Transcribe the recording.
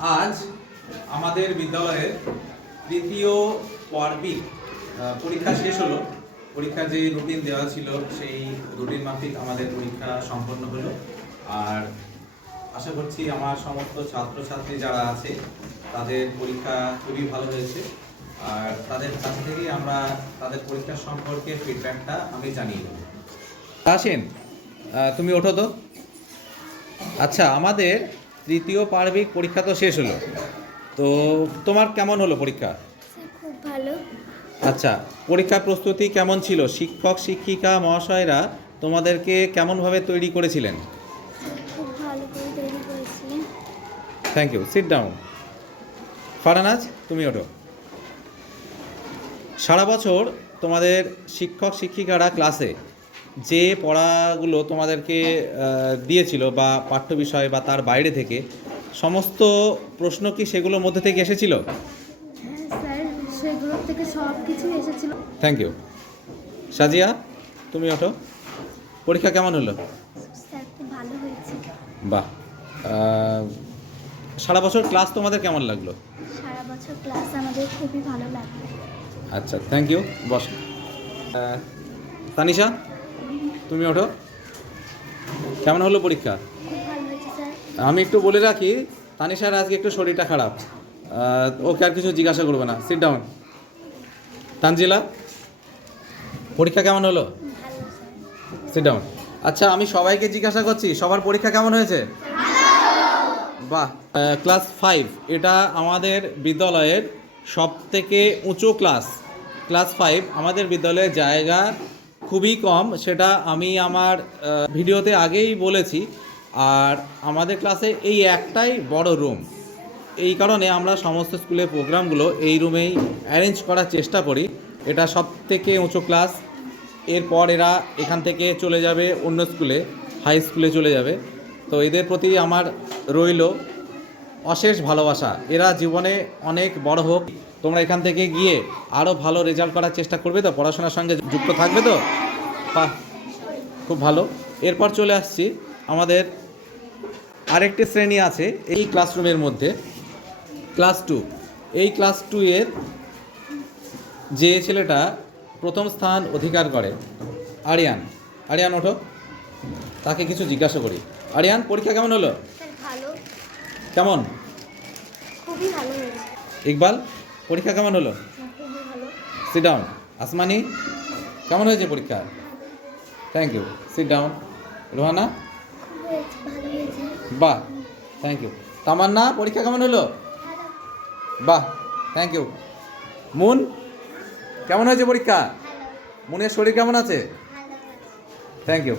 আজ আমাদের বিদ্যালয়ের তৃতীয় পর্বিক পরীক্ষা শেষ হলো। পরীক্ষার যে রুটিন দেওয়া ছিল সেই রুটিন মাফিক আমাদের পরীক্ষা সম্পন্ন হলো। আর আশা করছি আমার সমস্ত ছাত্রছাত্রী যারা আছে তাদের পরীক্ষা খুবই ভালো হয়েছে। আর তাদের কাছ থেকেই আমরা তাদের পরীক্ষা সম্পর্কে ফিডব্যাকটা আমি জানিয়ে দেবো। আসেন, তুমি ওঠো তো। আচ্ছা, আমাদের তৃতীয় পার্বিক পরীক্ষা তো শেষ হলো, তো তোমার কেমন হলো পরীক্ষা? খুব ভালো। আচ্ছা, পরীক্ষার প্রস্তুতি কেমন ছিল? শিক্ষক শিক্ষিকা মহাশয়রা তোমাদেরকে কেমনভাবে তৈরি করেছিলেন? খুব ভালো করে তৈরি করেছিলেন। Thank you, sit down. Faranaz, তুমি ওঠো। সারা বছর তোমাদের শিক্ষক শিক্ষিকারা ক্লাসে যে পড়াগুলো তোমাদেরকে দিয়েছিল বা পাঠ্য বিষয় বা তার বাইরে থেকে সমস্ত প্রশ্ন কি সেগুলোর মধ্যে থেকে এসেছিল? হ্যাঁ স্যার, সেগুলোর থেকে সব কিছু এসেছিল। Thank you. সাজিয়া, তুমি ওঠো। পরীক্ষা কেমন হলো? স্যার খুব ভালো হয়েছে। বাহ। সারা বছর ক্লাস তোমাদের কেমন লাগলো? সারা বছর ক্লাস আমাদের খুবই ভালো লাগলো। আচ্ছা, থ্যাংক ইউ। বস। তানিশা, তুমি ওঠো। কেমন হলো পরীক্ষা? খুব ভালো হয়েছে স্যার। আমি একটু বলে রাখি, তানিশার আজকে একটু শরীরটা খারাপ, ওকে আর কিছু জিজ্ঞাসা করবে না। Sit down. তানজিলা, পরীক্ষা কেমন হলো? ভালো স্যার। Sit down. আচ্ছা, আমি সবাইকে জিজ্ঞাসা করছি, সবার পরীক্ষা কেমন হয়েছে? বাহ। ক্লাস 5 এটা আমাদের বিদ্যালয়ের সবথেকে উঁচু ক্লাস। ক্লাস 5 আমাদের বিদ্যালয়ের জায়গা খুবই কম, সেটা আমি আমার ভিডিওতে আগেই বলেছি। আর আমাদের ক্লাসে এই একটাই বড় রুম, এই কারণে আমরা সমস্ত স্কুলের প্রোগ্রামগুলো এই রুমেই অ্যারেঞ্জ করার চেষ্টা করি। এটা সবথেকে উঁচু ক্লাস। এরপর এরা এখান থেকে চলে যাবে অন্য স্কুলে, হাই স্কুলে চলে যাবে। তো এদের প্রতি আমার রইল অশেষ ভালোবাসা। এরা জীবনে অনেক বড় হোক। তোমরা এখান থেকে গিয়ে আরও ভালো রেজাল্ট করার চেষ্টা করবে তো? পড়াশোনার সঙ্গে যুক্ত থাকবে তো? বাহ, খুব ভালো। এরপর চলে আসছি, আমাদের আরেকটি শ্রেণী আছে এই ক্লাসরুমের মধ্যে, ক্লাস 2। এই ক্লাস 2 এর যে ছেলেটা প্রথম স্থান অধিকার করে, আরিয়ান। আরিয়ান ওঠো, তাকে কিছু জিজ্ঞাসা করি। আরিয়ান, পরীক্ষা কেমন হলো? স্যার ভালো, কেমন? খুবই ভালো হয়েছে। ইকবাল, পরীক্ষা কেমন হলো? খুবই ভালো। Sit down. আসমানি, কেমন হয়েছে পরীক্ষা? Thank you, sit down. Rohana, ভালো হয়েছে। বাহ, থ্যাংক ইউ। তামান্না, পরীক্ষা কেমন হলো? বাহ, থ্যাংক ইউ। মুন, কেমন হয়েছে পরীক্ষা? মুনের শরীর কেমন আছে? Thank you.